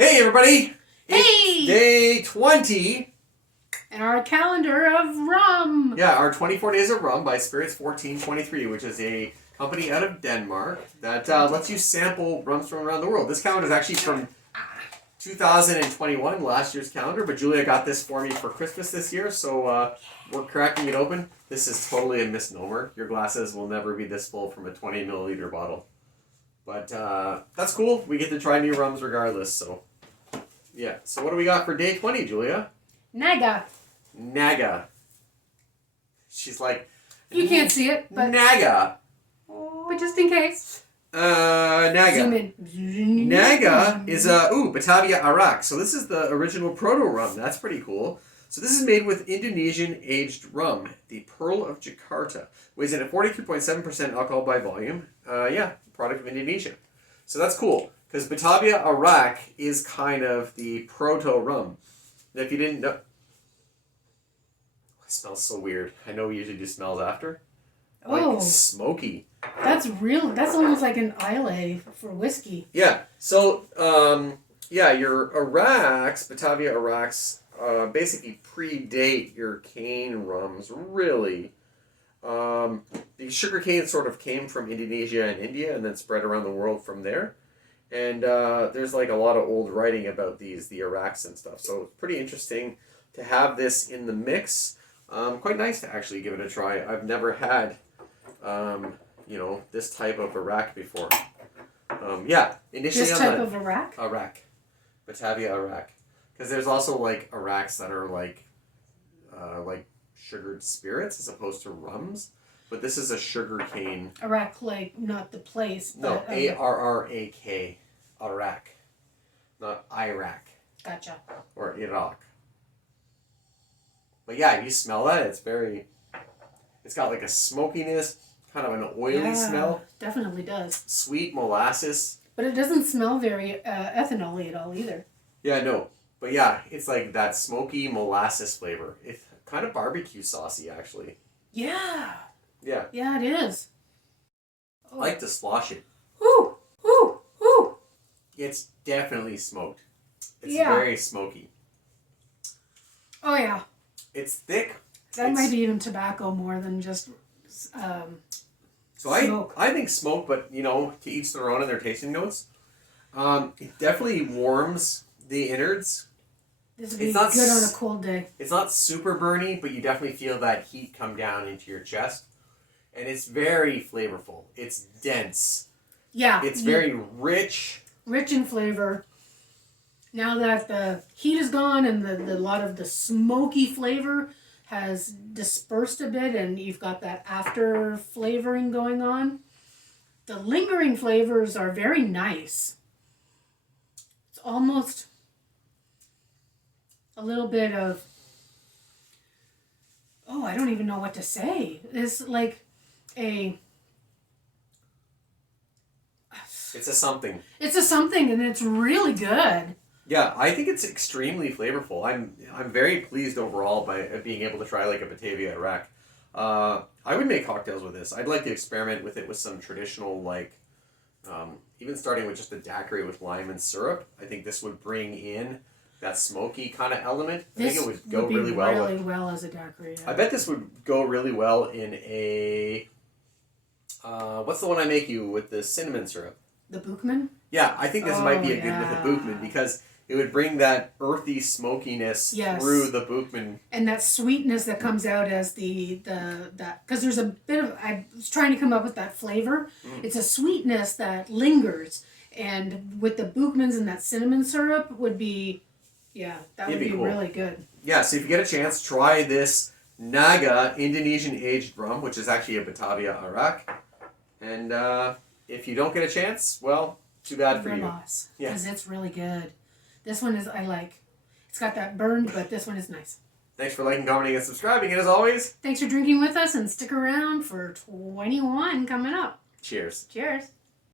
Hey everybody! Hey! It's day 20. And our calendar of rum. Yeah, our 24 Days of Rum by Spirits 1423, which is a company out of Denmark that lets you sample rums from around the world. This calendar is actually from 2021, last year's calendar, but Julia got this for me for Christmas this year, so we're cracking it open. This is totally a misnomer. Your glasses will never be this full from a 20 milliliter bottle. But that's cool. We get to try new rums regardless, so... Yeah, so what do we got for day 20, Julia? Naga. Naga. She's like... You can't see it, but... Naga. But just in case. Naga. Zoom in. Naga is Batavia Arrack. So this is the original proto rum. That's pretty cool. So this is made with Indonesian aged rum, the Pearl of Jakarta. Weighs in at 43.7% alcohol by volume. Product of Indonesia. So that's cool. Because Batavia Arrack is kind of the proto rum. Now, if you didn't know... It smells so weird. I know it usually just smells after. Like smoky. That's real. That's almost like an Islay for whiskey. Yeah. So, your Arracks, Batavia Arracks, basically predate your cane rums, really. The sugar cane sort of came from Indonesia and India and then spread around the world from there. And there's like a lot of old writing about the Arracks and stuff. So it's pretty interesting to have this in the mix. Quite nice to actually give it a try. I've never had, this type of Arrack before. Initially this type of Arrack? Arrack. Batavia Arrack. Because there's also like Arracks that are like sugared spirits as opposed to rums. But this is a sugar cane. Arrack, like, not the place. No, but, Arrak. Arrack. Not Iraq. Gotcha. Or Iraq. But yeah, you smell that, it's got like a smokiness, kind of an oily smell. Definitely does. Sweet molasses. But it doesn't smell very ethanol-y at all either. Yeah, no. But yeah, it's like that smoky molasses flavor. It's kind of barbecue saucy, actually. Yeah. Yeah. Yeah, it is. I like to slosh it. Ooh, ooh, ooh. It's definitely smoked. It's very smoky. Oh, yeah. It's thick. That might be even tobacco more than just smoke. I think smoke, but, to each their own in their tasting notes. It definitely warms the innards. This would be good on a cold day. It's not super burny, but you definitely feel that heat come down into your chest. And it's very flavorful. It's dense. Yeah. It's very rich. Rich in flavor. Now that the heat is gone and the lot of the smoky flavor has dispersed a bit and you've got that after flavoring going on, the lingering flavors are very nice. It's almost a little bit of, I don't even know what to say. It's like it's a something. It's a something, and it's really good. Yeah, I think it's extremely flavorful. I'm very pleased overall by being able to try like a Batavia Arrack. I would make cocktails with this. I'd like to experiment with it with some traditional even starting with just a daiquiri with lime and syrup. I think this would bring in that smoky kind of element. I think it would go really well as a daiquiri. Yeah. I bet this would go really well in a what's the one I make you with the cinnamon syrup? The Bookman? Yeah, I think this might be a good with the Bookman because it would bring that earthy smokiness through the Bookman. And that sweetness that comes out as that because there's a bit of, I was trying to come up with that flavor. It's a sweetness that lingers, and with the Bookmans and that cinnamon syrup would be, that would be cool. Really good. Yeah, so if you get a chance, try this Naga Indonesian aged rum, which is actually a Batavia Arrack. And if you don't get a chance, well, too bad for you. Loss, because it's really good. This one I like. It's got that burn, but this one is nice. Thanks for liking, commenting, and subscribing. And as always, thanks for drinking with us, and stick around for 21 coming up. Cheers. Cheers.